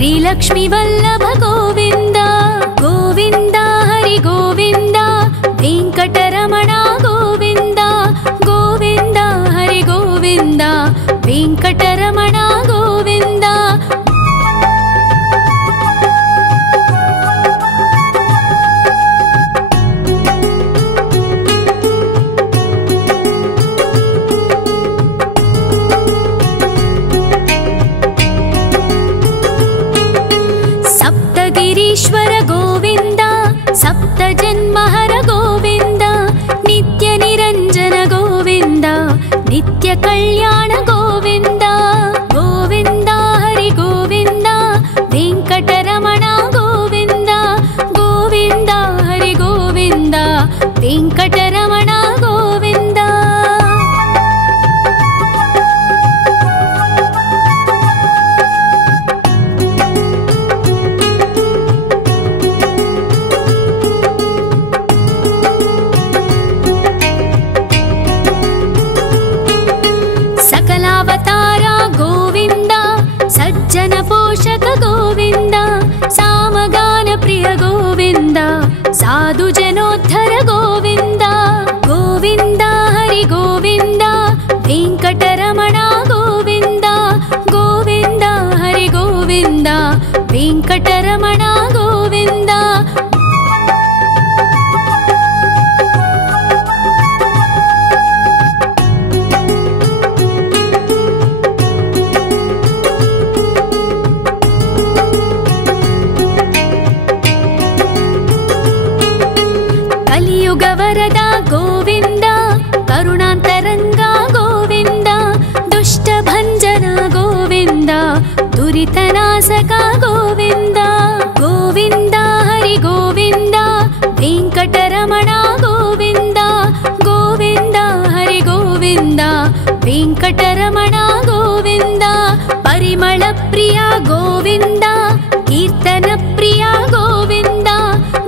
श्रीलक्ष्मी वल्लभ गोविंद गोविंद हरि गोविंद वेंकटरमण गोविंद गोविंद हरि गोविंद वेंकटरमण गोविंद सप्तगिरीश्वर गोविंद सप्तजन्महर गोविंद नित्य निरंजन गोविंद नित्य कल्याण गोविंद गोविंद हरि गोविंद वेंकटरमण गोविंद गोविंद हरि गोविंद वेंकटरमण गोविंद सकलावतारा गोविंद सज्जन पोषक गोविंद सामगान प्रिय गोविंद साधु जनोद्धर गोविंद गोविंद हरि गोविंद वेंकटरमण गोविंद गोविंद हरि गोविंद वेंकटरमण गोविंद कलियुग वरदा गोविंद करुणांतरंगा गोविंद दुष्ट भंजन गोविंद दुरितनाशका गोविंद गोविंद हरि गोविंद वेंकटरमण गोविंद गोविंद हरि गोविंद वेंकटरमण गोविंद परिमल प्रिया गोविंद कीर्तन प्रिया गोविंद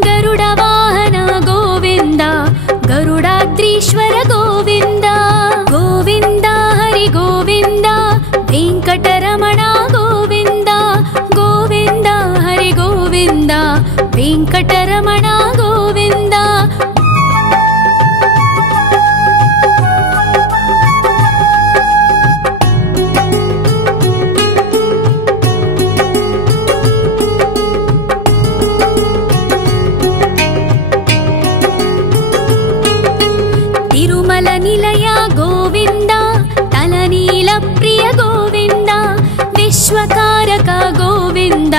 गरुड़ वाहन गोविंद गरुडाद्रीश्वर गोविंद गोविंद हरि गोविंद वेंकटरमण गोविंद गोविंद हरि गोविंद वेंकटरमण गोविंद तिरुमल निलय गोविंद तलनील प्रिय गोविंद विश्वकारक गोविंद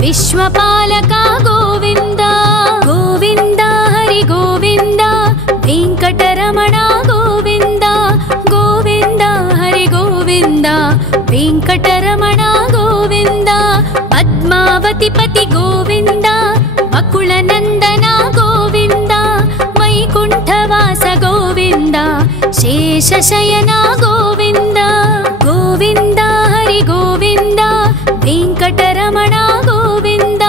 विश्वपालक गोविंद गोविंद हरि गोविंद वेंकटरमण गोविंद गोविंद हरि गोविंद वेंकटरमण गोविंद पद्मावती पति गोविंद वकुलनंदन गोविंद वैकुंठवास गोविंद शेषशयन गोविंद गोविंद हरि गोविंद वेंकटरमण गोविंद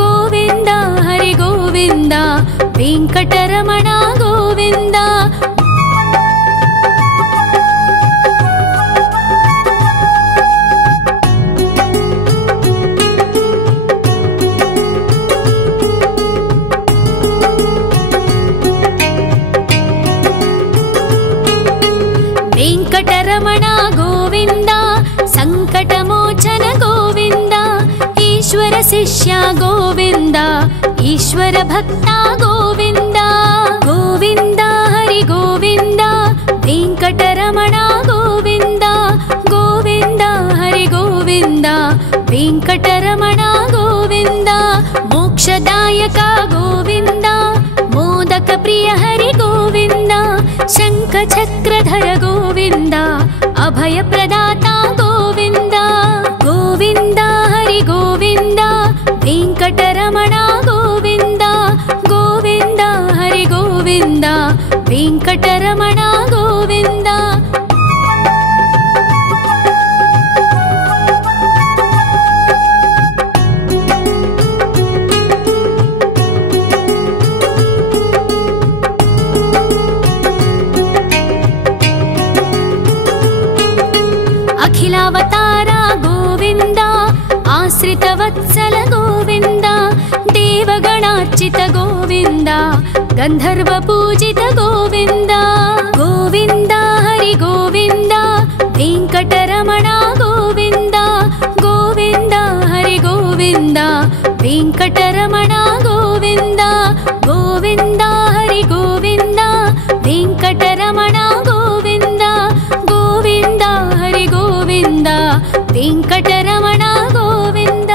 गोविंद हरि गोविंद वेंकटरमण गोविंद वेंकटरमण गोविंद संकटमोचन गोविंद ईश्वर शिष्य गोविंद ईश्वर भक्त गोविंद गोविंद हरि गोविंद वेंकटरमण गोविंद गोविंद हरि गोविंद वेंकटरमण गोविंद मोक्षदायक गोविंद मोदक प्रिय हरि गोविंद शंख चक्रधर गोविंद अभय प्रदाता गोविंद गोविंद हरि गोविंद वेंकटरमण गोविंद गोविंद हरि गोविंद वेंकटरमण गोविंद अखिलावतारा गोविंद आश्रित आश्रितवत्सल गोविन्द देवगणार्चित गोविन्द गन्धर्वपूजित गोविन्द गोविन्द हरि गोविन्द वेङ्कटरमण गोविन्द गोविन्द हरि गोविन्द वेङ्कटरमण गोविन्द गोविन्द हरि गोविन्द वेङ्कटरमण गोविन्द गोविन्द हरि गोविन्द वेङ्कटरमण गोविन्द।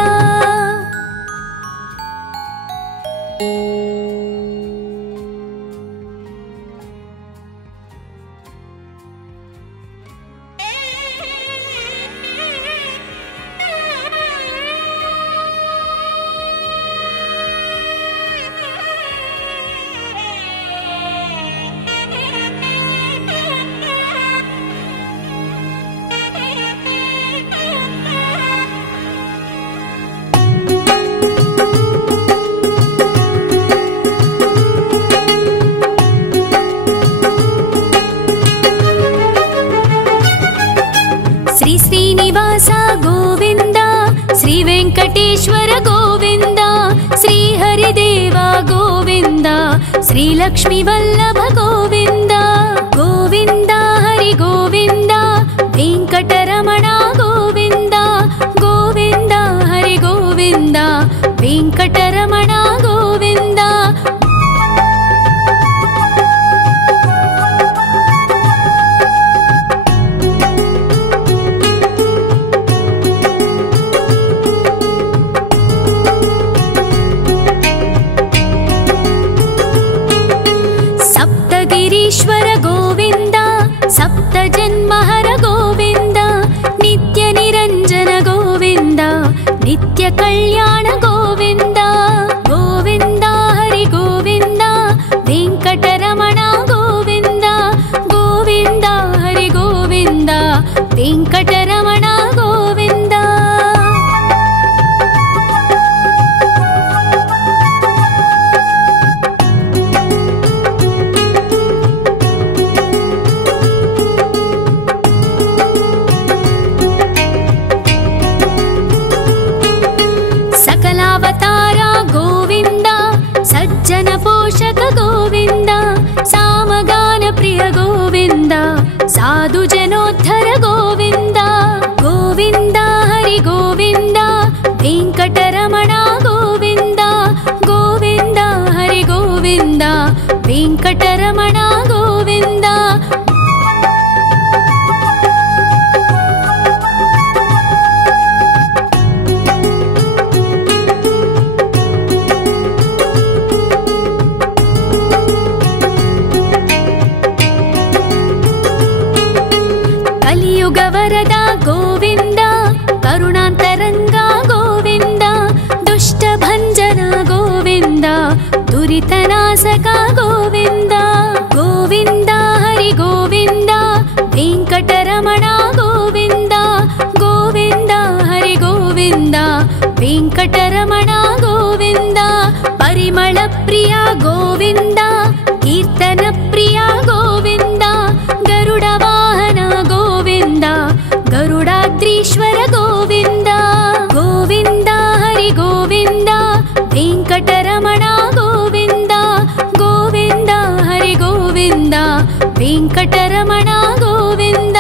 श्रीनिवास गोविन्द श्री वेङ्कटेश्वर गोविन्द श्री हरिदेव गोविन्द श्री लक्ष्मी वल्लभ गोविन्द गोविन्द हरि गोविन्द वेङ्कटरमण गोविन्द गोविन्द हरि गोविन्द वेङ्कटरमण गोविन्द। ईश्वर गोविन्द सप्तजन्महर गोविन्द नित्य निरञ्जन गोविन्द नित्य कल्याण गोविन्द गोविन्द हरि गोविन्द वेङ्कटरमण गोविन्द गोविन्द हरि गोविन्द वेङ्कटरमण गोविन्द। सकलावतार गोविन्द सज्जन पोषक गोविन्द सामगान प्रिय गोविन्द साधु जनोद्धर गोविन्द गोविन्द हरि गोविन्द वेङ्कटरमण गोविन्द गोविन्द हरि गोविन्द वेङ्कटरमण गोविन्द। कलियुगवरद गोविन्द करुणान्तरङ्ग गोविन्द दुष्टभञ्जन गोविन्द दुरितनाशक गोविन्द गोविन्द हरि गोविन्द वेङ्कटरमण गोविन्द गोविन्द हरि गोविन्द वेङ्कटरमण गोविन्द। परिमल प्रिय गोविन्द कीर्तन प्रिय गोविन्द गरुड वाहन गोविन्द गरुडाद्रीश्वर गोविन्द गोविन्द हरि गोविन्द वेङ्कटरमण गोविन्द गोविन्द हरि गोविन्द वेङ्कटरमण गोविन्द।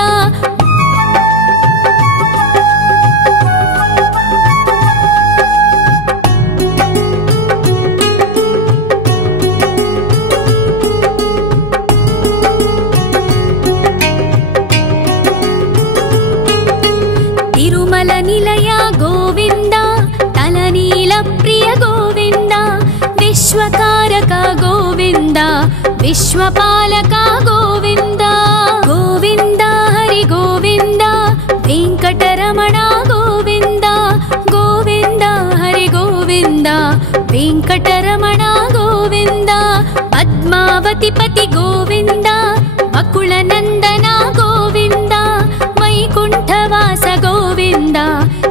तिरुमल निलय गोविन्द तलनील प्रिय गोविन्द विश्वकारक गोविन्द विश्वपालक गोविन्द गोविन्द हरि गोविन्द वेङ्कटरमण गोविन्द गोविन्द हरि गोविन्द वेङ्कटरमण गोविन्द। पद्मावती पति गोविन्द बकुलनन्दन गोविन्द वैकुण्ठवास गोविन्द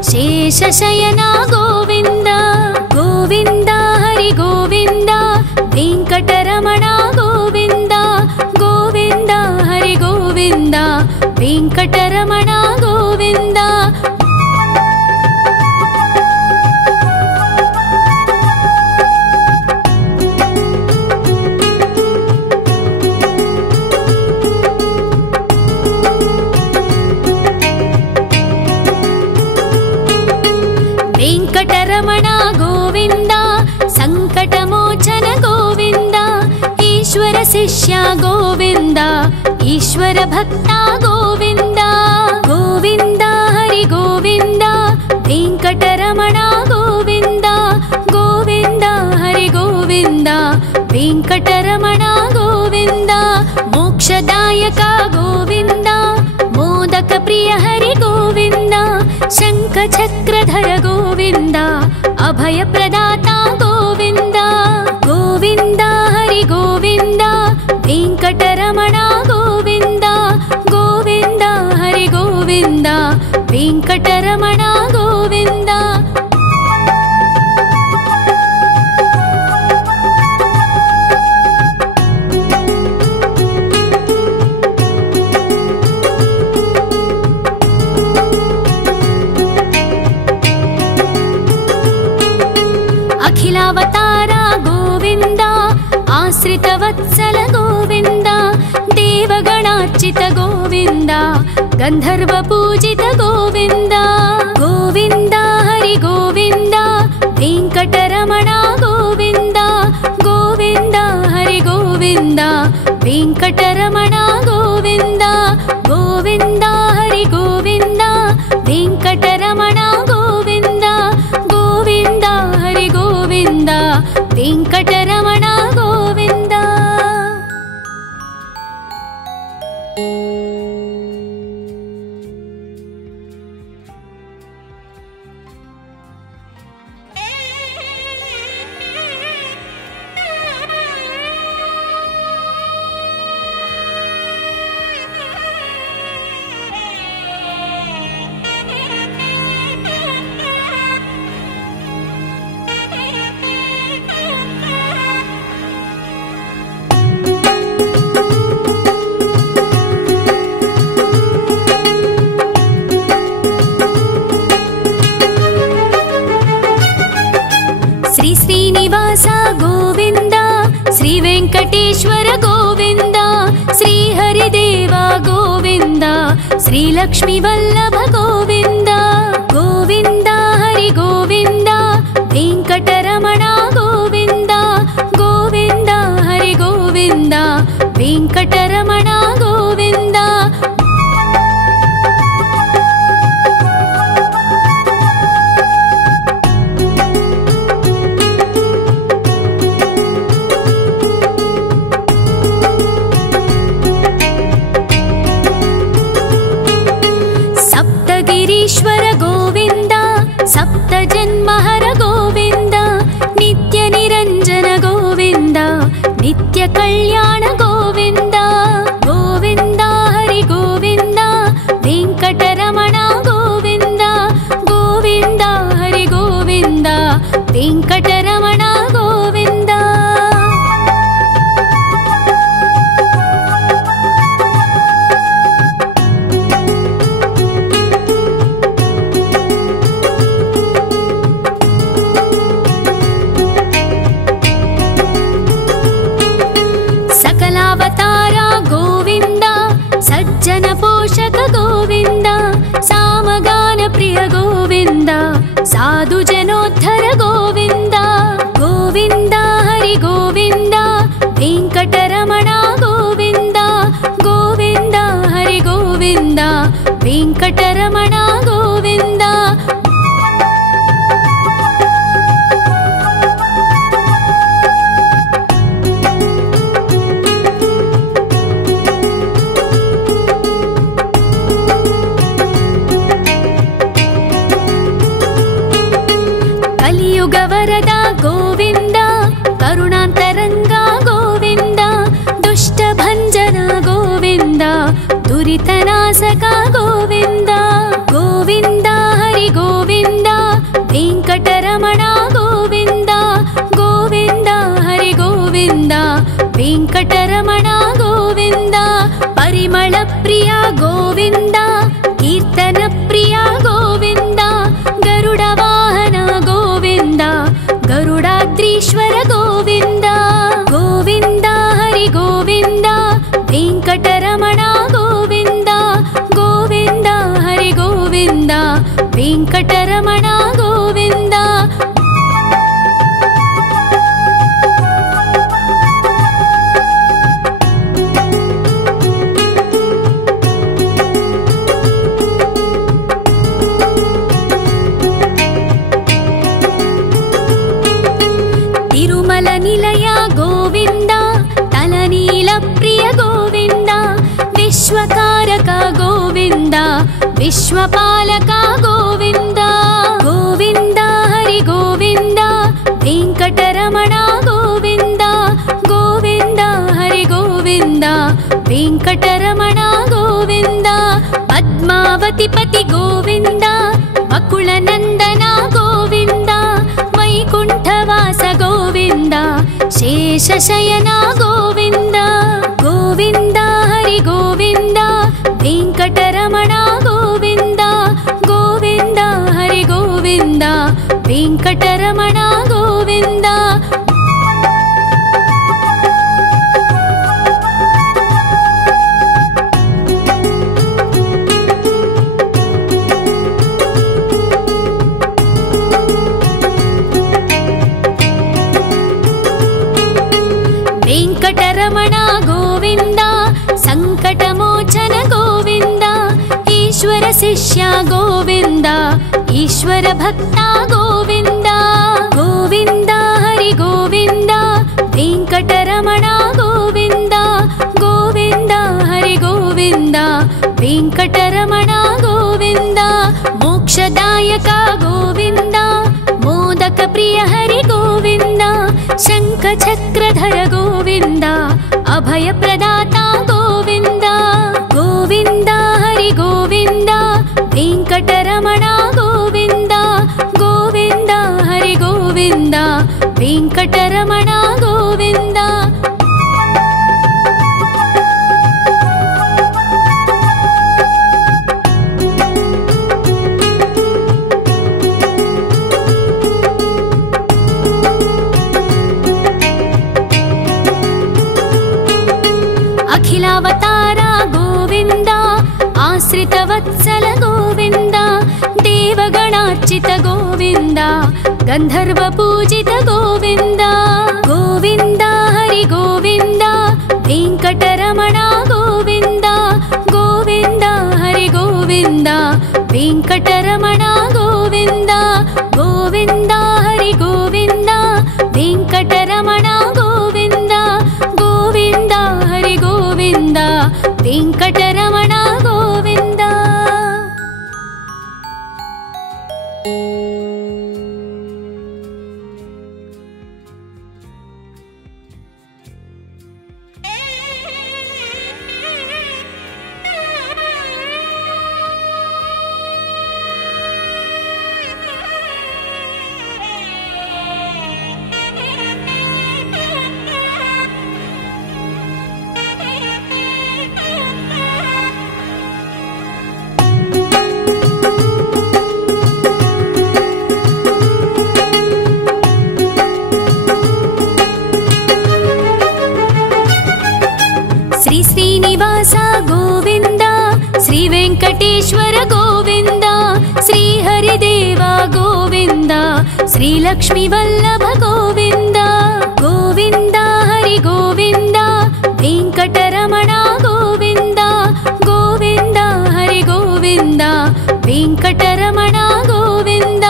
शेषशयन गोविन्द गोविन्द हरि गोविन्द वेङ्कटरमण गोविन्द गोविन्द हरि गोविन्द वेङ्कटरमण गोविन्द। वेङ्कटरमण गोविन्द सङ्कटमोचन गोविन्द ईश्वर शिष्य गोविन्द ईश्वर भक्ता गोविन्द गोविन्द हरि गोविन्द वेङ्कटरमण गोविन्द गोविन्द हरि गोविन्द वेङ्कटरमण गोविन्द मोक्षदायक गोविन्द मोदक प्रिय हरि गोविन्द शङ्खचक्रधर गोविन्द अभय प्रदाता गोविन्द गोविन्द हरि गोविन्द वेङ्कटरमण गोविन्द गोविन्द हरि गोविन्द वेङ्कटरमण गोविन्द अखिलावतार गोविन्द आश्रितवत्सल गोविन्द देवगणार्चित गोविन्द गन्धर्व पूजित गोविन्द गोविन्द हरि गोविन्द वेङ्कटरमण गोविन्द गोविन्द हरि गोविन्द वेङ्कटरमण गोविन्द गोविन्द हरि गोविन्द वेङ्कटरमण गोविन्द गोविन्द हरि गोविन्द वेङ्कटरमण गोविन्द श्रीनिवास गोविन्द श्री वेङ्कटेश्वर गोविन्द श्री हरिदेव गोविन्द श्री लक्ष्मी वल्लभ गोविन्द गोविन्द हरि गोविन्द वेङ्कटरमण गोविन्द गोविन्द हरि गोविन्द वेङ्कटरमण गोविन्द ईश्वर गोविन्द सप्त जन्महर गोविन्द नित्य निरञ्जन गोविन्द नित्य कल्याण गोविन्द गोविन्द हरि गोविन्द वेङ्कटरमण गोविन्द गोविन्द हरि गोविन्द वेङ्कटरमण गोविन्द सकलावतार गोविन्द सज्जन पोषक गोविन्द सामगान प्रिय गोविन्द साधु जनोद्धर गोविन्द गोविन्द हरि गोविन्द वेङ्कटरमण गोविन्द गोविन्द हरि गोविन्द वेङ्कटरमण गोविन्द कलियुगवरद गोविन्द करुणान्तरङ्ग गोविन्द दुष्टभञ्जन गोविन्द दुरितनाशक गोविन्द गोविन्द हरि गोविन्द वेङ्कटरमण गोविन्द गोविन्द हरि गोविन्द वेङ्कटरमण गोविन्द परिमल प्रिय गोविन्द कीर्तन प्रिय गोविन्द गरुड वाहन गोविन्द गरुडाद्रीश्वर गोविन्द गोविन्द हरि गोविन्द वेङ्कटरमण गोविन्द गोविन्द हरि गोविन्द वेङ्कटरमण गोविन्द निर्मल निलय गोविन्द तलनील प्रिय गोविन्द विश्वकारक गोविन्द विश्वपालक गोविन्द गोविन्द हरि गोविन्द वेंकटरमण गोविन्द गोविन्द हरि गोविन्द वेंकटरमण गोविन्द पद्मावती पति गोविन्द वकुलनन्दन गोविन्द वैकुण्ठवास गोविन्द शेषशयन गोविन्द गोविन्द हरि गोविन्द वेंकटरमण गोविन्द गोविन्द हरि गोविन्द वेंकटरमण गोविन्द वेंकटरमण गोविन्द संकटमोचन गोविन्द ईश्वर शिष्य गोविन्द ईश्वर भक्त गोविन्द गोविन्द हरि गोविन्द वेंकटरमण गोविन्द गोविन्द हरि गोविन्द वेंकटरमण गोविन्द मोक्षदायक गोविन्द मोदक प्रिय हरि गोविन्द शंख चक्रधर गोविन्द अभय प्रदाता गोविन्द गोविन्द हरि गोविन्द वेंकटरमण गोविन्द गोविन्द हरि गोविन्द वेंकटरमण गोविन्द अखिलावतार गोविन्द आश्रितवत्सल गोविन्द देवगणार्चित गोविन्द गन्धर्व पूजित गोविन्द गोविन्द हरि गोविन्द वेंकटरमण गोविन्द गोविन्द हरि गोविन्द वेंकटरमण गोविन्द गोविन्द हरि गोविन्द वेंकटरमण गोविन्द गोविन्द हरि गोविन्द वेंकटरमण गोविन्द श्री श्रीनिवास गोविन्द श्री वेंकटेश्वर गोविन्द श्री हरिदेव गोविन्द श्री लक्ष्मी वल्लभ गोविन्द गोविन्द हरि गोविन्द वेंकटरमण गोविन्द गोविन्द हरि गोविन्द वेंकटरमण गोविन्द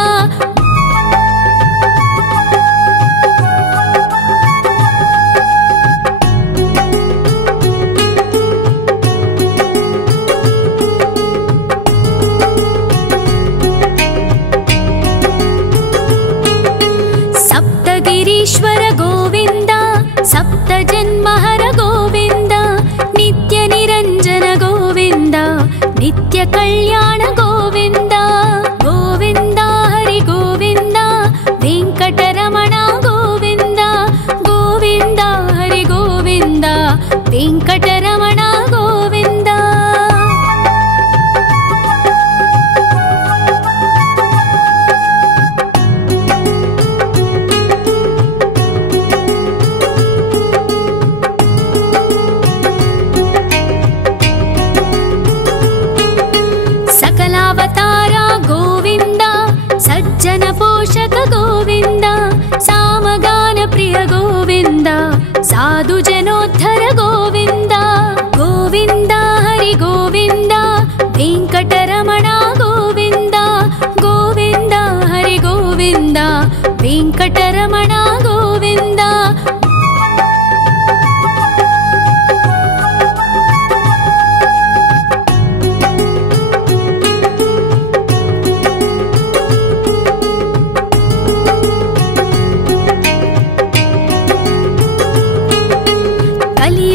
सप्तगिरीश्वर गोविन्द सप्तजन्महर गोविन्द नित्य निरञ्जन गोविन्द नित्य कल्याण गोविन्द गोविन्द हरि गोविन्द वेंकटरमण गोविन्द गोविन्द हरि गोविन्द वेंकटरमण गोविन्द सकलावतार गोविन्द सज्जन पोषक गोविन्द सामगान प्रिय गोविन्द साधु जनोद्धर गोविन्द गोविन्द हरि गोविन्द वेंकटरमण गोविन्द गोविन्द हरि गोविन्द वेंकटरमण गोविन्द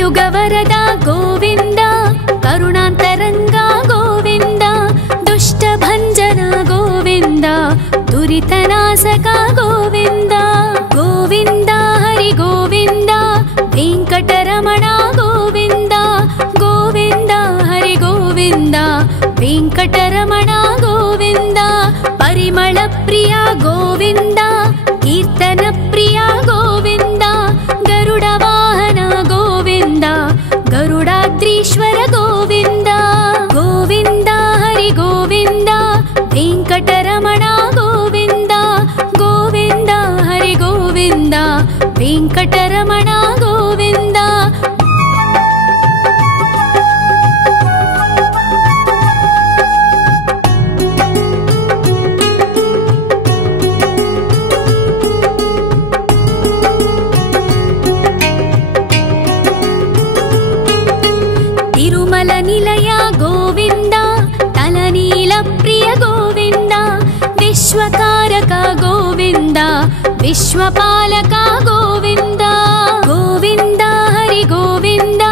కలియుగవరద గోవింద కరుణాంతరంగ గోవింద దుష్టభంజన గోవింద దురితనాశక గోవింద గోవింద హరి గోవింద వెంకటరమణ గోవింద గోవింద హరి గోవింద వెంకటరమణ గోవింద పరిమళ ప్రియ గోవింద కీర్తన ప్రియ గోవింద గరుడ వాహన గోవింద గరుడాద్రీశ్వర గోవింద గోవింద హరి గోవింద వెంకటరమణ గోవింద గోవింద హరి గోవింద వెంకటరమణ గోవింద తిరుమల నిలయ గోవింద తలనీల ప్రియ గోవింద విశ్వకారక గోవింద విశ్వపాలక గోవింద గోవింద హరి గోవింద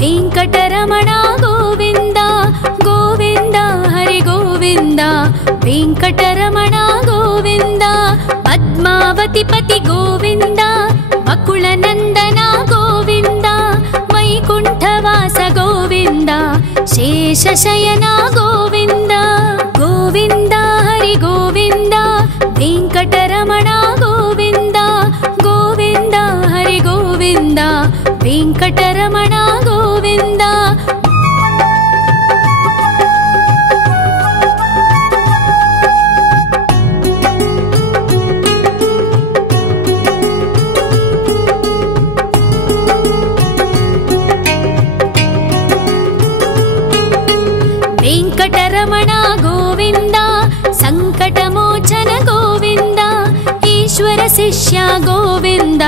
వెంకటరమణ గోవింద గోవింద హరి గోవింద వెంకటరమణ గోవింద పద్మావతి పతి గోవింద వకుళ నందన గోవింద వైకుంఠవాస గోవింద శేషశయన గోవింద గోవింద హరి గోవింద వెంకటరమణ గోవింద గోవింద హరి గోవింద వెంకటరమణ గోవింద వెంకటరమణ గోవింద సంకటమోచన గోవింద ఈశ్వర శిష్య గోవింద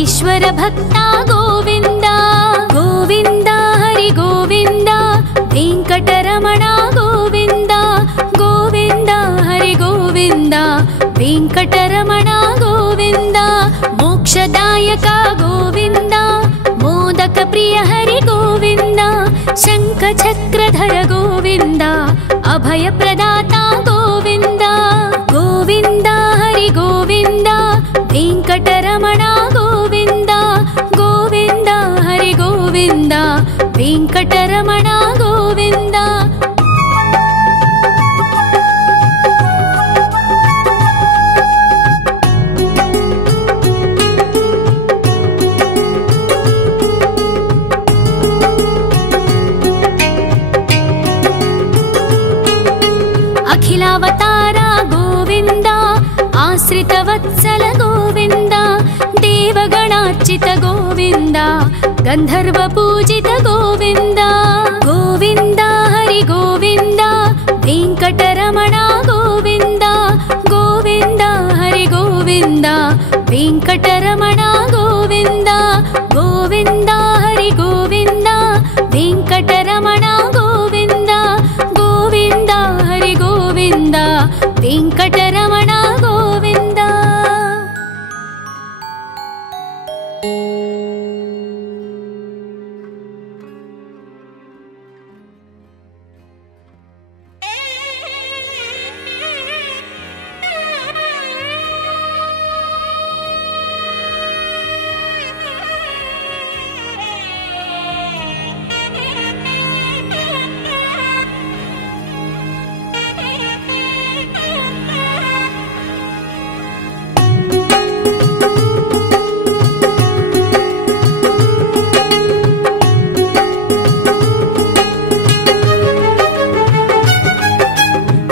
ఈశ్వర భక్త గోవింద గోవింద హరి గోవింద వెంకటరమణ గోవింద గోవింద హరి గోవింద వెంకటరమణ గోవింద మోక్షదాయక గోవింద మోదక ప్రియ హరి గోవింద శంఖ చక్రధర గోవింద అభయ ప్రదాత గోవింద గోవింద హరి గోవింద వెంకటరమణ గోవింద గోవింద హరి గోవింద వెంకటరమణ గోవింద అఖిలావతార గోవింద ఆశ్రిత వత్సల గోవింద దేవగణార్చిత గోవింద గంధర్వ పూజిత గోవింద గోవింద హరి గోవింద వెంకటరమణ గోవింద గోవింద హరి గోవింద వెంకటరమణ గోవింద గోవింద హరి గోవింద వెంకటరమణ గోవింద గోవింద హరి గోవింద వెంకటరమణ గోవింద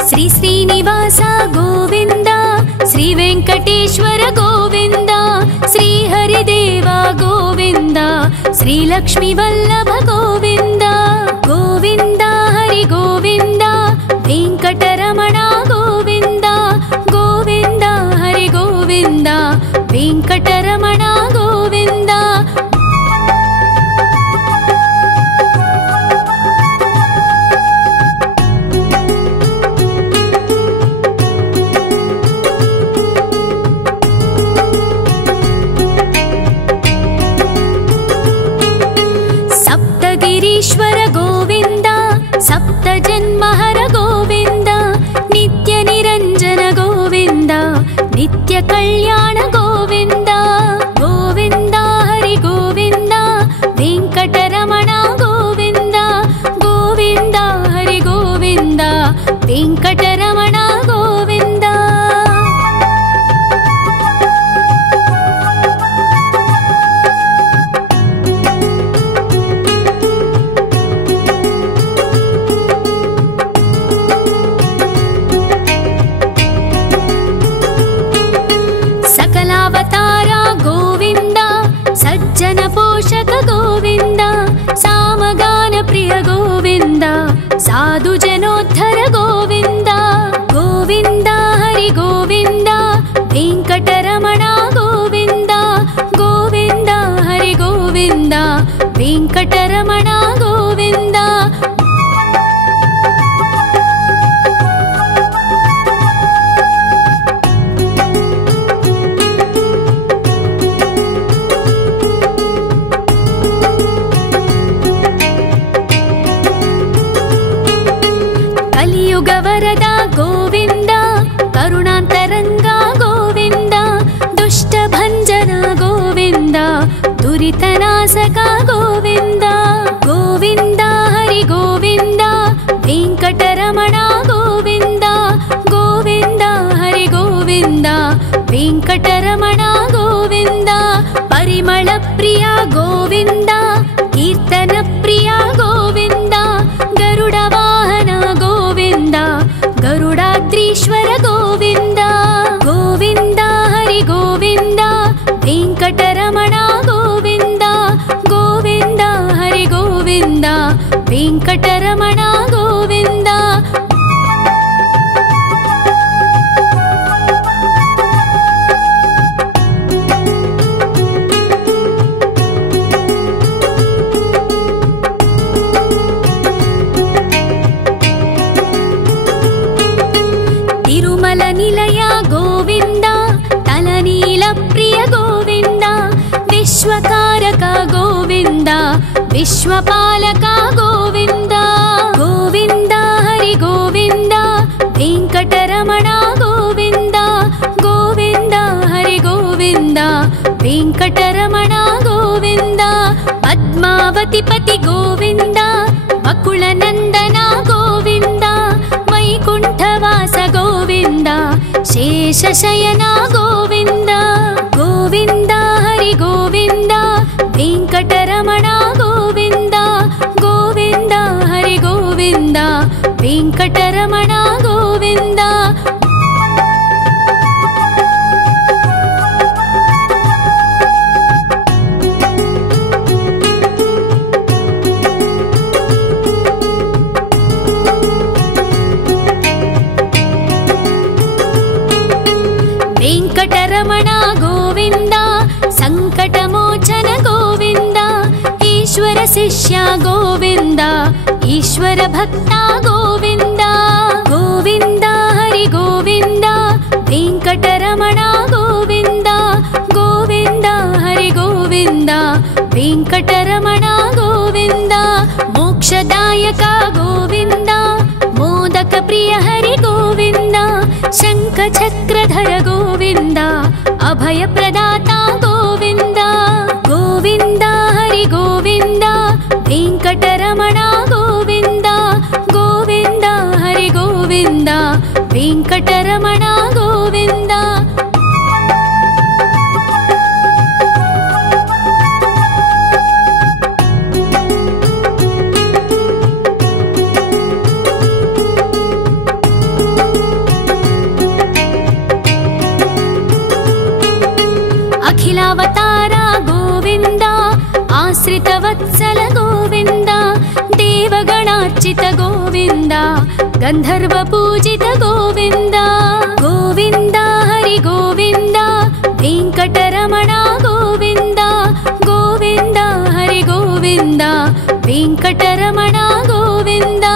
శ్రీ శ్రీనివాస గోవింద శ్రీ వెంకటేశ్వర గోవింద శ్రీ హరిదేవ గోవింద శ్రీ లక్ష్మీ వల్లభ గోవింద గోవింద హరి గోవింద వెంకటరమణ గోవింద గోవింద హరి గోవింద వెంకటరమణ గోవింద कल्याण गोविन्द गोविन्द हरि गोविन्द वेङ्कटरमण गोविन्द गोविन्द हरि गोविन्द वेङ्कटरमण गोविन्द सकलावतार गोविन्द सज्जन पोषक गोविन्द सामगान प्रिय गोविन्द साधु जनोद्धर गोविन्द गोविन्द हरि गोविन्द वेङ्कटरमण गोविन्द गोविन्द हरि गोविन्द वेङ्कटरमण गोविन्द कलियुगवरद गोविन्द करुणान्तरङ्ग गोविन्द दुष्टभञ्जन गोविन्द दुरितनाशक गोविन्द गोविन्द हरि गोविन्द वेङ्कटरमण गोविन्द गोविन्द हरि गोविन्द वेङ्कटरमण गोविन्द परिमल प्रिय गोविन्द कीर्तन प्रिय गोविन्द गरुड वाहन गोविन्द गरुडाद्रीश्वर गोविन्द गोविन्द हरि गोविन्द वेङ्कटरमण गोविन्द गोविन्द हरि गोविन्द वेङ्कटरमण गोविन्द तिरुमल निलय गोविन्द तलनील प्रिय गोविन्द विश्वकारक गोविन्द विश्वपालक गोविन्द गोविन्द हरि गोविन्द वेङ्कटरमण गोविन्द गोविन्द हरि गोविन्द वेङ्कटरमण गोविन्द पद्मावति पति गोविन्द वकुलनन्दन गोविन्द वैकुण्ठवास गोविन्द शेषशयन गोविन्द गोविन्द हरि गोविन्द वेङ्कटरमण गोविन्द गोविन्द हरि गोविन्द वेङ्कटरमण गोविन्द वेङ्कटरमण गोविन्द सङ्कटमोचन गोविन्द ईश्वर शिष्य गोविन्द ईश्वर भक्त गोविन्द गोविन्द हरि गोविन्द वेङ्कटरमण गोविन्द गोविन्द हरि गोविन्द वेङ्कटरमण गोविन्द मोक्षदायक गोविन्द मोदक प्रिय हरि गोविन्द शङ्खचक्रधर गोविन्द अभयप्रदाता गोविन्द गोविन्द हरि गोविन्द वेङ्कटरमण गोविन्द गोविन्द हरि गोविन्द वेङ्कटरमण गोविन्द अखिलावतार गोविन्द आश्रितवत्सल गोविन्द देवगणार्चित गोविन्द गन्धर्वपूजित गोविन्द गोविन्द हरि गोविन्द वेङ्कटरमण गोविन्द गोविन्द हरि गोविन्द वेङ्कटरमण गोविन्द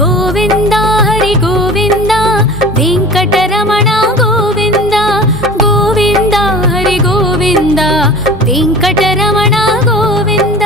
गोविन्द हरि गोविन्द वेङ्कटरमण गोविन्द गोविन्द हरि गोविन्द वेङ्कटरमण गोविन्द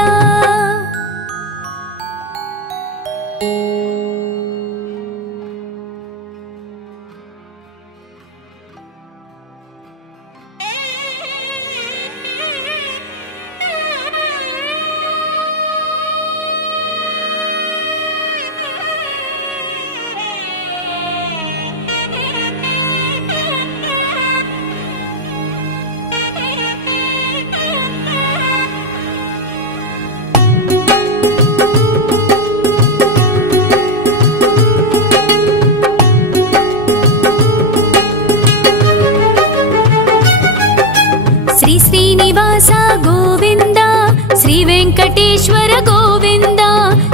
ವೆಂಕಟೇಶ್ವರ ಗೋವಿಂದ,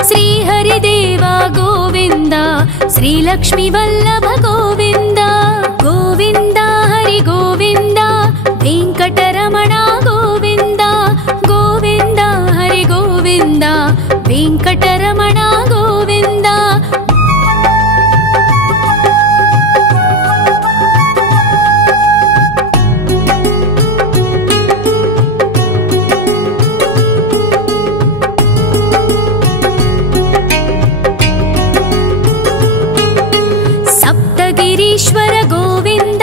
ಶ್ರೀಹರಿದೇವ ಗೋವಿಂದ, ಶ್ರೀಲಕ್ಷ್ಮೀ ವಲ್ಲಭ ಗೋವಿಂದ. ಗೋವಿಂದ ಹರಿ ಗೋವಿಂದ, ವೆಂಕಟರಮಣ ಗೋವಿಂದ. ಗೋವಿಂದ ಹರಿ ಗೋವಿಂದ, ವೆಂಕಟರಮಣ ಗೋವಿಂದ. ಸಪ್ತಗಿರೀಶ್ವರ ಗೋವಿಂದ,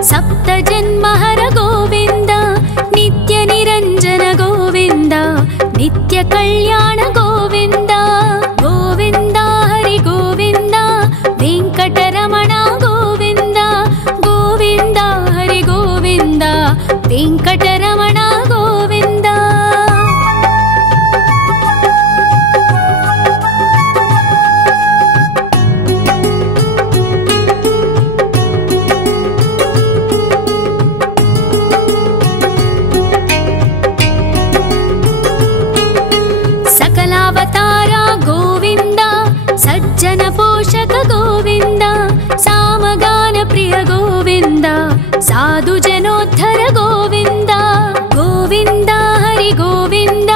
ಸಪ್ತ ಜನ್ಮಹರ ಗೋವಿಂದ, ನಿತ್ಯ ನಿರಂಜನ ಗೋವಿಂದ, ನಿತ್ಯ ಕಲ್ಯಾಣ ಗೋವಿಂದ. ಗೋವಿಂದ ಹರಿ ಗೋವಿಂದ, ವೆಂಕಟರಮಣ ಗೋವಿಂದ. ಗೋವಿಂದ ಹರಿ ಗೋವಿಂದ, ವೆಂಕಟರಮಣ ಗೋವಿಂದ. सकलावतार गोविंद, सज्जन पोषक गोविंद, सामगान प्रिय गोविंद, साधु जनोद्धर गोविंद. गोविंद हरि गोविंद,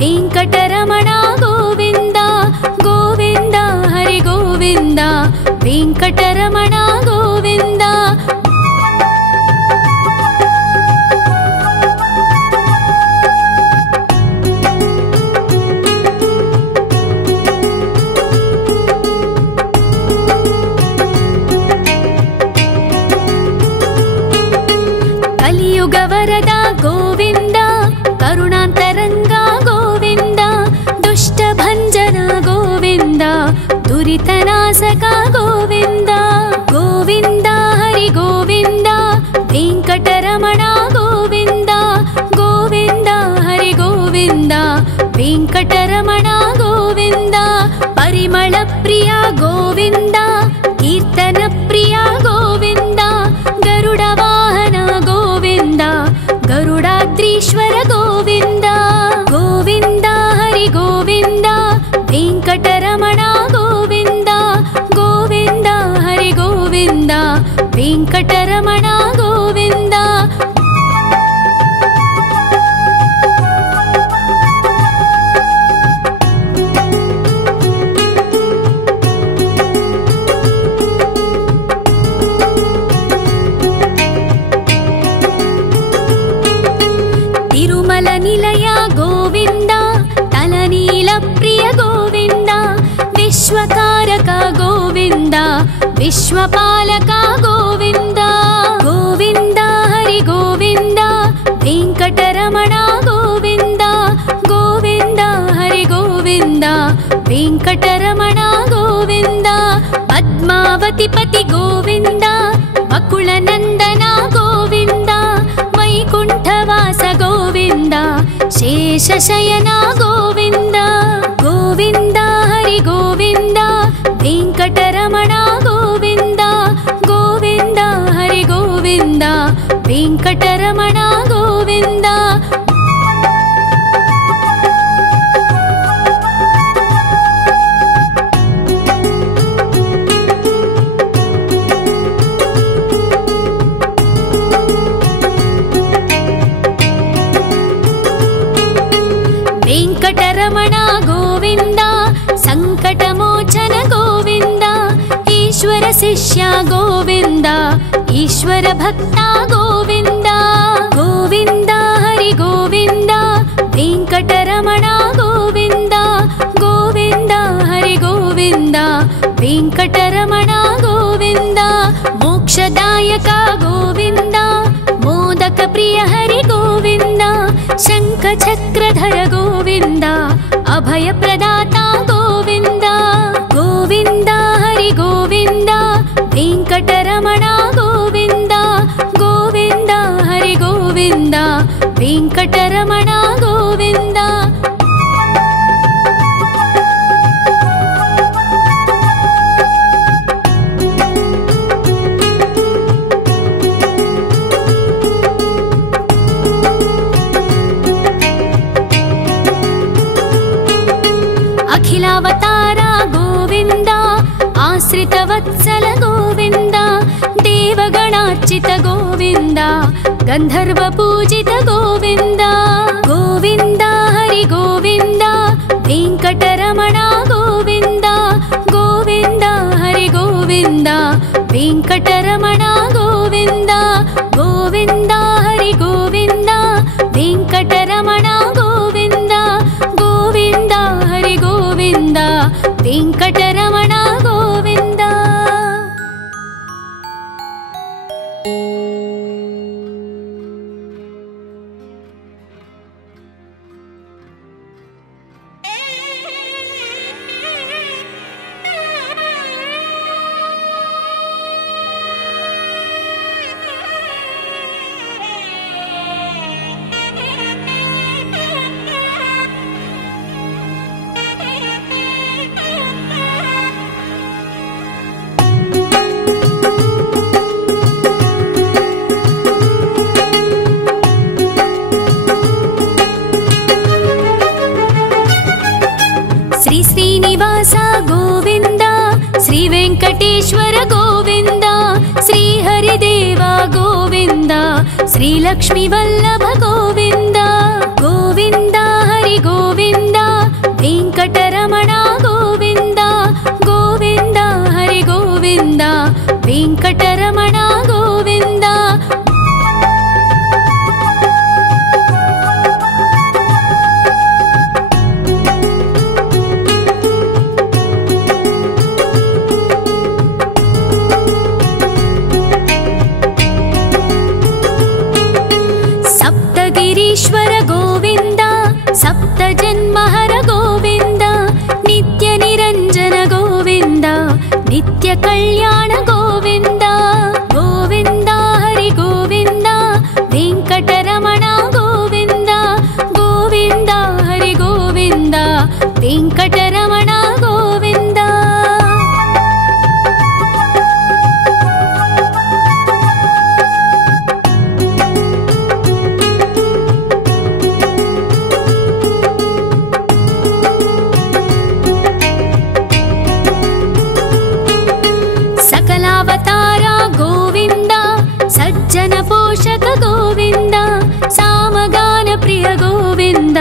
वेंकटरमण गोविंद. गोविंद हरि गोविंद, वेंकटरमण गोविंद. ಕಲಿಯುಗ ವರದ ಗೋವಿಂದ, ಕರುಣಾಂತರಂಗ ಗೋವಿಂದ, ದುಷ್ಟ ಭಂಜನ ಗೋವಿಂದ, ದುರಿತನಾಶಕ ಗೋವಿಂದ. ಗೋವಿಂದ ಹರಿ ಗೋವಿಂದ, ವೆಂಕಟರಮಣ ಗೋವಿಂದ. ಗೋವಿಂದ ಹರಿ ಗೋವಿಂದ, ವೆಂಕಟರಮಣ ಗೋವಿಂದ. ಪರಿಮಳ ಪ್ರಿಯ ಗೋವಿಂದ, ಕೀರ್ತನ ಪ್ರಿಯ ಗೋವಿಂದ, ಗರುಡ ವಾಹನ ಗೋವಿಂದ, ಗರುಡಾದ್ರೀಶ್ವರ ಗೋವಿಂದ. ಗೋವಿಂದ ಹರಿ ಗೋವಿಂದ, ವೆಂಕಟರಮಣ ಗೋವಿಂದ. ಗೋವಿಂದ ಹರಿ ಗೋವಿಂದ, ವೆಂಕಟರಮಣ ಗೋವಿಂದ. ತಿರುಮಲ ನಿಲಯ ಗೋವಿಂದ, ತಲನೀಲ ಪ್ರಿಯ ಗೋವಿಂದ, ವಿಶ್ವಕಾರಕ ಗೋವಿಂದ, ವಿಶ್ವಪಾಲಕ ಗೋವಿಂದ. ಗೋವಿಂದ ಹರಿ ಗೋವಿಂದ, ವೆಂಕಟರಮಣ ಗೋವಿಂದ. ಗೋವಿಂದ ಹರಿ ಗೋವಿಂದ, ವೆಂಕಟರಮಣ ಗೋವಿಂದ. ಪದ್ಮಾವತಿ ಪತಿ ಗೋವಿಂದ, ಬಕುಳ ನಂದನ ಗೋವಿಂದ, ವೈಕುಂಠವಾಸ ಗೋವಿಂದ, ಶೇಷಶಯನ ಗೋವಿಂದ. ಗೋವಿಂದ ಹರಿ ಗೋವಿಂದ, ವೆಂಕಟರಮಣ ಗೋವಿಂದ. ಗೋವಿಂದ ಹರಿ ಗೋವಿಂದ, ವೆಂಕಟರಮಣ ಗೋವಿಂದ. ವೆಂಕಟರಮಣ ಗೋವಿಂದ, ಸಂಕಟಮೋಚನ ಗೋವಿಂದ, ಈಶ್ವರ ಶಿಷ್ಯ ಗೋವಿಂದ, ಈಶ್ವರ ಭಕ್ತ ಗೋವಿಂದ. ಗೋವಿಂದ ಹರಿ ಗೋವಿಂದ, ವೆಂಕಟರಮಣ ಗೋವಿಂದ. ಗೋವಿಂದ ಹರಿ ಗೋವಿಂದ, ವೆಂಕಟರಮಣ ಗೋವಿಂದ. ಮೋಕ್ಷದಾಯಕ ಗೋವಿಂದ, ಮೋದಕ ಪ್ರಿಯ ಹರಿ ಗೋವಿಂದ, ಶಂಖ ಚಕ್ರಧರ ಗೋವಿಂದ, ಅಭಯ ಪ್ರದಾತ ಗೋವಿಂದ. ಗೋವಿಂದ ಹರಿ ಗೋವಿಂದ, ವೆಂಕಟರಮಣ ಗೋವಿಂದ. ಗೋವಿಂದ ಹರಿ ಗೋವಿಂದ, ವೆಂಕಟರಮಣ ಗೋವಿಂದ. ಗೋವಿಂದ ಗಂಧರ್ವ ಪೂಜಿತ ಗೋವಿಂದ ಗೋವಿಂದ ಹರಿ ಗೋವಿಂದ ವೆಂಕಟರಮಣ ಗೋವಿಂದ ಗೋವಿಂದ ಹರಿ ಗೋವಿಂದ ವೆಂಕಟರಮಣ ಗೋವಿಂದ ಗೋವಿಂದ ಹರಿ ಗೋವಿಂದ ವೆಂಕಟರಮಣ ಗೋವಿಂದ ಗೋವಿಂದ ಹರಿ ಗೋವಿಂದ ವೆಂಕಟರಮಣ ಗೋವಿಂದ. ಶ್ರೀನಿವಾಸ ಗೋವಿಂದ ಶ್ರೀ ವೆಂಕಟೇಶ್ವರ ಗೋವಿಂದ ಶ್ರೀ ಹರಿದೇವ ಗೋವಿಂದ ಶ್ರೀ ಲಕ್ಷ್ಮೀ ವಲ್ಲಭ ಗೋವಿಂದ ಗೋವಿಂದ ಹರಿ ಗೋವಿಂದ ವೆಂಕಟರಮಣ ಗೋವಿಂದ ಗೋವಿಂದ ಹರಿ ಗೋವಿಂದ ವೆಂಕಟರಮಣ ಗೋವಿಂದ. ಗಿರೀಶ್ವರ ಗೋವಿಂದ ಸಪ್ತ ಜನ್ಮಹರ ಗೋವಿಂದ ನಿತ್ಯ ನಿರಂಜನ ಗೋವಿಂದ ನಿತ್ಯ ಕಲ್ಯಾಣ ಗೋವಿಂದ ಗೋವಿಂದ ಹರಿ ಗೋವಿಂದ ವೆಂಕಟರಮಣ ಗೋವಿಂದ ಗೋವಿಂದ ಹರಿ ಗೋವಿಂದ ವೆಂಕಟರಮಣ ಗೋವಿಂದ. ಅವತಾರ ಗೋವಿಂದ ಸಜ್ಜನ ಪೋಷಕ ಗೋವಿಂದ ಸಾಮಗಾನ ಪ್ರಿಯ ಗೋವಿಂದ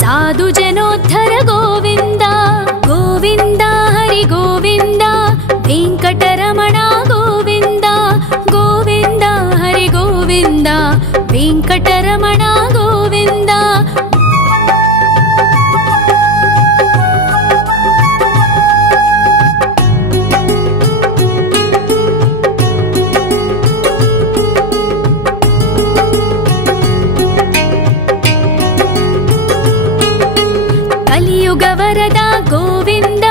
ಸಾಧು ಜನೋದ್ಧರ ಗೋವಿಂದ ಗೋವಿಂದ ಹರಿ ಗೋವಿಂದ ವೆಂಕಟರಮಣ ಗೋವಿಂದ ಗೋವಿಂದ ಹರಿ ಗೋವಿಂದ ವೆಂಕಟರಮಣ ಗೋವಿಂದ. ವರದ ಗೋವಿಂದ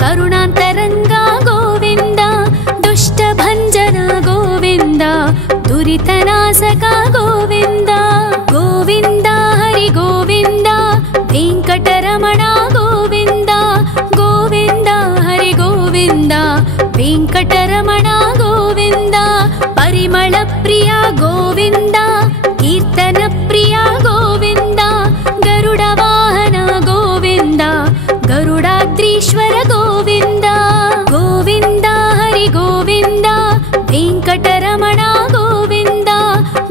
ಕರುಣಾಂತರಂಗ ಗೋವಿಂದ ದುಷ್ಟ ಭಂಜನ ಗೋವಿಂದ ದುರಿತನಾಶಕ ಗೋವಿಂದ ಗೋವಿಂದ ಹರಿ ಗೋವಿಂದ ವೆಂಕಟರಮಣ ಗೋವಿಂದ ಗೋವಿಂದ ಹರಿ ಗೋವಿಂದ ವೆಂಕಟರಮಣ ಗೋವಿಂದ. ಪರಿಮಳ ಪ್ರಿಯ ಗೋವಿಂದ ಕೀರ್ತನ ಪ್ರಿಯ ಗೋವಿಂದ ಗರುಡ ವಾಹನ ಗೋವಿಂದ ಗರುಡಾದ್ರೀಶ್ವರ ಗೋವಿಂದ ಗೋವಿಂದ ಹರಿ ಗೋವಿಂದ ವೆಂಕಟರಮಣ ಗೋವಿಂದ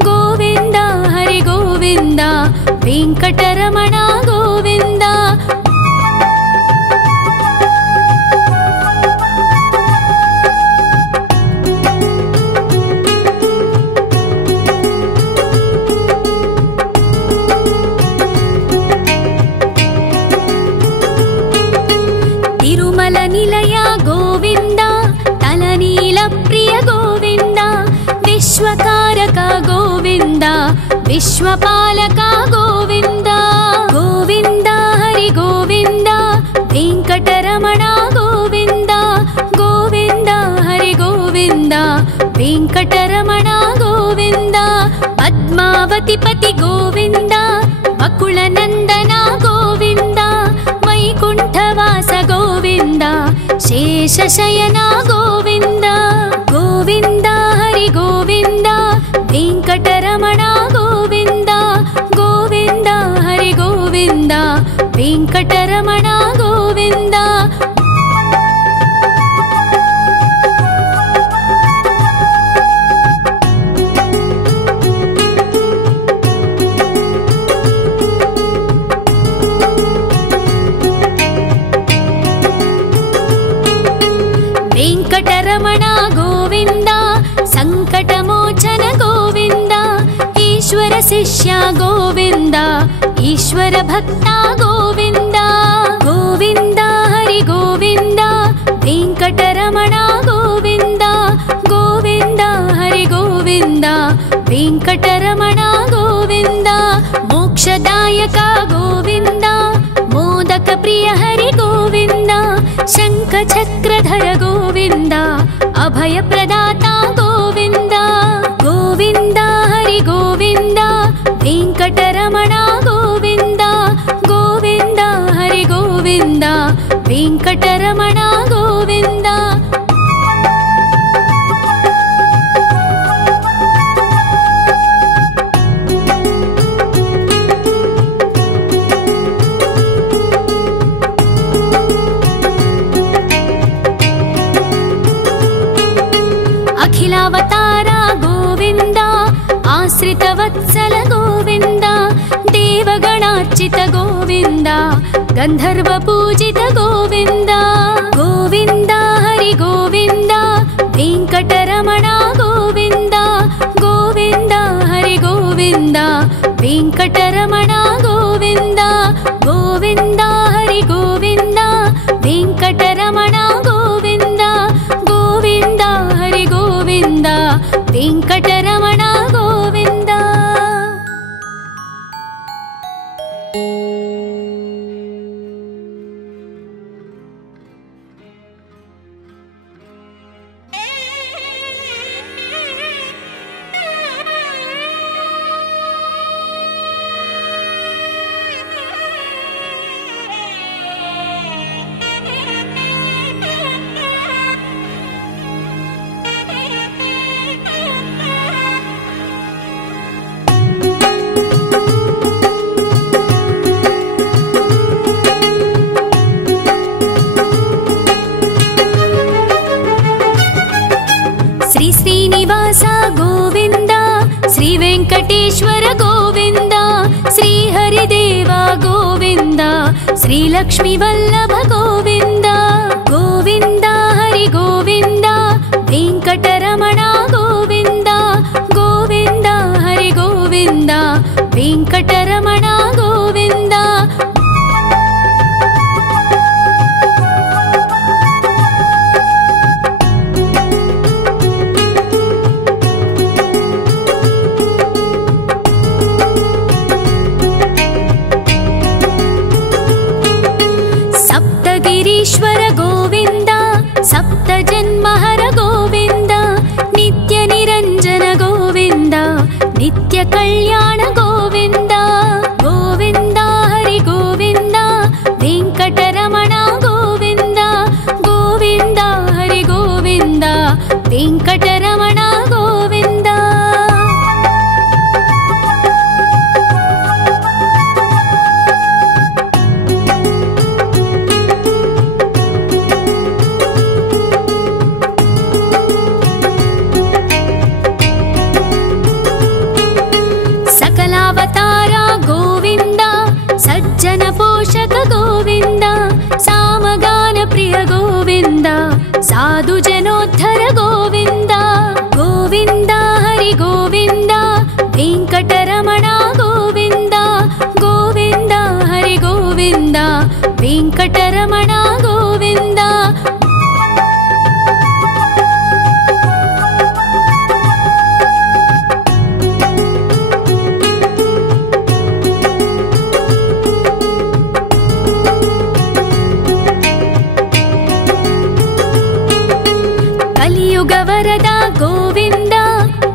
ಗೋವಿಂದ ಹರಿ ಗೋವಿಂದ ವೆಂಕಟರಮಣ ಗೋವಿಂದ. ತಿರುಮಲ ನಿಲಯ ಗೋವಿಂದ ತಲನೀಲ ಪ್ರಿಯ ಗೋವಿಂದ ವಿಶ್ವಕಾರಕ ಗೋವಿಂದ ವಿಶ್ವಪಾಲಕ ಗೋವಿಂದ ಗೋವಿಂದ ಹರಿ ಗೋವಿಂದ ವೆಂಕಟರಮಣ ಗೋವಿಂದ ಗೋವಿಂದ ಹರಿ ಗೋವಿಂದ ವೆಂಕಟರಮಣ ಗೋವಿಂದ. ಪದ್ಮಾವತಿ ಪತಿ ಗೋವಿಂದ ಬಕುಳ ನಂದನ ಗೋವಿಂದ ವೈಕುಂಠವಾಸ ಗೋವಿಂದ ಶೇಷಶಯನ ಗೋವಿಂದ ಗೋವಿಂದ ಹರಿ ಗೋವಿಂದ ವೆಂಕಟರಮಣ ಗೋವಿಂದ ಗೋವಿಂದ ಹರಿ ಗೋವಿಂದ ವೆಂಕಟರಮಣ ಗೋವಿಂದ. ಈಶ್ವರ ಶಿಷ್ಯ ಗೋವಿಂದ ಈಶ್ವರ ಭಕ್ತ ಗೋವಿಂದ ಗೋವಿಂದ ಹರಿ ಗೋವಿಂದ ವೆಂಕಟರಮಣ ಗೋವಿಂದ ಗೋವಿಂದ ಹರಿ ಗೋವಿಂದ ವೆಂಕಟರಮಣ ಗೋವಿಂದ ಮೋಕ್ಷದಾಯಕ ಗೋವಿಂದ ಮೋದಕ ಪ್ರಿಯ ಹರಿ ಗೋವಿಂದ ಶಂಖ ಚಕ್ರಧರ ಗೋವಿಂದ ಅಭಯ ಪ್ರದಾತ ಗೋವಿಂದ ಗೋವಿಂದ ಹರಿ ಗೋವಿಂದ ವೆಂಕಟರಮಣ ಗೋವಿಂದ ಗೋವಿಂದ ಹರಿ ಗೋವಿಂದ ವೆಂಕಟರಮಣ ಗೋವಿಂದ ಅಖಿಲಾವತಾರ ಗೋವಿಂದ ಆಶ್ರಿತ ವತ್ಸಲ ಗೋವಿಂದ ದೇವಗಣಾರ್ಚಿತ ಗೋವಿಂದ ಗಂಧರ್ವ ಪೂಜಿತ ಗೋವಿಂದ ಗೋವಿಂದ ಹರಿ ಗೋವಿಂದ ವೆಂಕಟರಮಣ ಗೋವಿಂದ ಗೋವಿಂದ ಹರಿ ಗೋವಿಂದ ವೆಂಕಟರಮಣ ಗೋವಿಂದ ಗೋವಿಂದ ಹರಿ ಗೋವಿಂದ ವೆಂಕಟರಮಣ ಗೋವಿಂದ ಗೋವಿಂದ ಹರಿ ಗೋವಿಂದ ವೆಂಕಟರಮಣ ಗೋವಿಂದ ಶ್ರೀನಿವಾಸ ಗೋವಿಂದ ಶ್ರೀ ವೆಂಕಟೇಶ್ವರ ಗೋವಿಂದ ಶ್ರೀ ಹರಿದೇವ ಗೋವಿಂದ ಶ್ರೀ ಲಕ್ಷ್ಮೀ ವಲ್ಲಭ ಗೋವಿಂದ ಗೋವಿಂದ ಹರಿ ಗೋವಿಂದ ವೆಂಕಟರಮಣ ಗೋವಿಂದ ಗೋವಿಂದ ಹರಿ ಗೋವಿಂದ ವೆಂಕಟರಮಣ ಗೋವಿಂದ ಸಪ್ತಗಿರೀಶ್ವರ ಗೋವಿಂದ ಸಪ್ತ ಜನ್ಮಹರ ಗೋವಿಂದ ನಿತ್ಯ ನಿರಂಜನ ಗೋವಿಂದ ನಿತ್ಯ ಕಲ್ಯಾಣ ಗೋವಿಂದ ಗೋವಿಂದ ಹರಿ ಗೋವಿಂದ ವೆಂಕಟರಮಣ ಗೋವಿಂದ ಗೋವಿಂದ ಹರಿ ಗೋವಿಂದ ವೆಂಕಟರಮಣ ಗೋವಿಂದ ಅವತಾರ ಗೋವಿಂದ ಸಜ್ಜನ ಪೋಷಕ ಗೋವಿಂದ ಸಾಮಗಾನ ಪ್ರಿಯ ಗೋವಿಂದ ಸಾಧು ಜನೋದ್ಧರ ಗೋವಿಂದ ಗೋವಿಂದ ಹರಿ ಗೋವಿಂದ ವೆಂಕಟರಮಣ ಗೋವಿಂದ ಗೋವಿಂದ ಹರಿ ಗೋವಿಂದ ವೆಂಕಟರಮಣ ಗೋವಿಂದ ಕಲಿಯುಗವರದ ಗೋವಿಂದ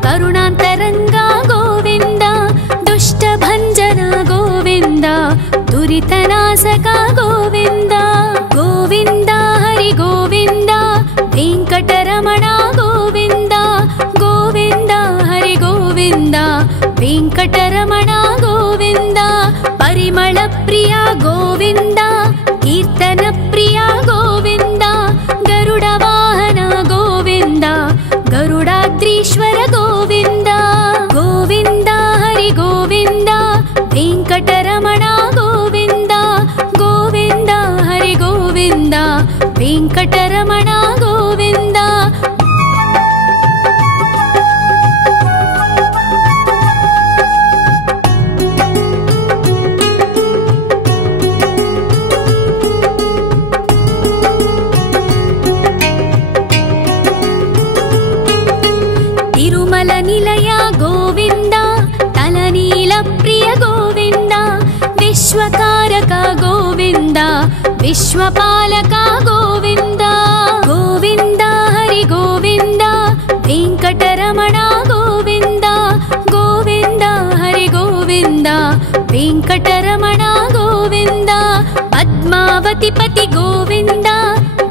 ಕರುಣಾಂತರಂಗ ಗೋವಿಂದ ದುಷ್ಟ ಭಂಜನ ಗೋವಿಂದ ದುರಿತನಾಶಕ ಗೋವಿಂದ ಗೋವಿಂದ ಹರಿ ಗೋವಿಂದ ವೆಂಕಟರಮಣ ಗೋವಿಂದ ಗೋವಿಂದ ಹರಿ ಗೋವಿಂದ ವೆಂಕಟರಮಣ ಗೋವಿಂದ ಪರಿಮಳ ಪ್ರಿಯ ಗೋವಿಂದ ಕೀರ್ತನ ಪ್ರಿಯ ಗೋವಿಂದ ಗರುಡ ವಾಹನ ಗೋವಿಂದ ಗರುಡಾದ್ರೀಶ್ವರ ಗೋವಿಂದ ಗೋವಿಂದ ಹರಿ ಗೋವಿಂದ ವೆಂಕಟರಮಣ ಗೋವಿಂದ ಗೋವಿಂದ ಹರಿ ಗೋವಿಂದ ವೆಂಕಟರಮಣ ಗೋವಿಂದ अखिलप्रिय गोविन्द विश्वकारक गोविन्द विश्वपालक गोविन्द गोविन्द हरि गोविन्द वेङ्कटरमण गोविन्द गोविन्द हरि गोविन्द वेङ्कटरमण गोविन्द पद्मावतिपति गोविन्द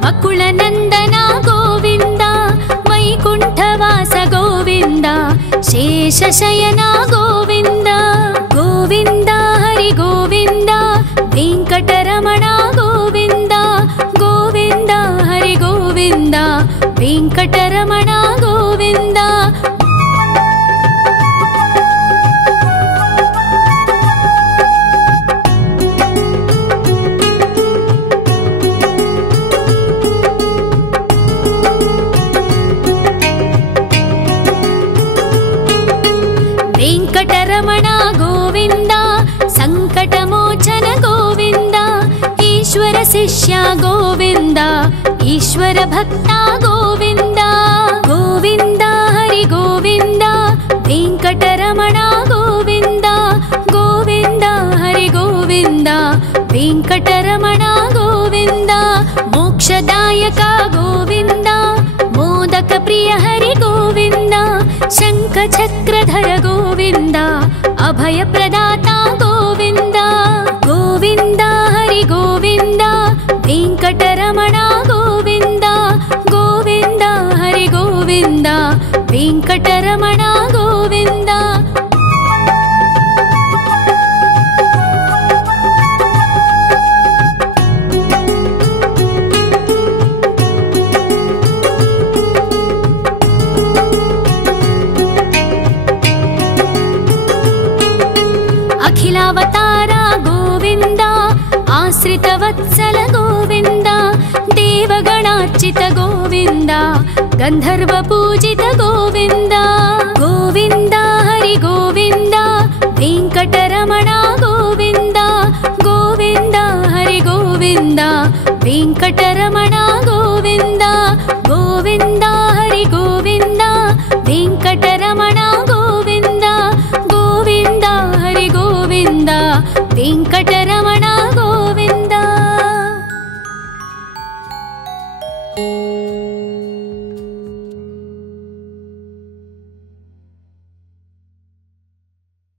वकुलनन्दन गोविन्द वैकुण्ठवास गोविन्द शेषशयन गोविन्द गोविन्द हरि गोविन्द वेङ्कटरमण गोविन्द गोविन्द हरि गोविन्द वेङ्कटरमण गोविन्द वेङ्कटरमण गोविन्द सङ्कटमोचन गोविन्द ईश्वर शिष्य गोविन्द ईश्वर भक्त गोविन्द गोविन्द हरि गोविन्द वेङ्कटरमण गोविन्द गोविन्द हरि गोविन्द वेङ्कटरमण गोविन्द मोक्षदायक गोविन्द मोदक प्रिय हरि गोविन्द शङ्खचक्रधर गोविन्द अभयप्रदाता गोविन्द गोविन्द हरि गोविन्द वेङ्कटरमण गोविन्द गोविन्द हरि गोविन्द वेङ्कटरमण गोविन्द अखिलावतार गोविन्द आश्रितवत्सल गोविन्द देवगणार्चित गोविन्द गन्धर्वपूजित गोविन्द गोविन्द हरि गोविन्द वेङ्कटरमण गोविन्द गोविन्द हरि गोविन्द वेङ्कटरमण गोविन्द गोविन्द हरि गोविन्द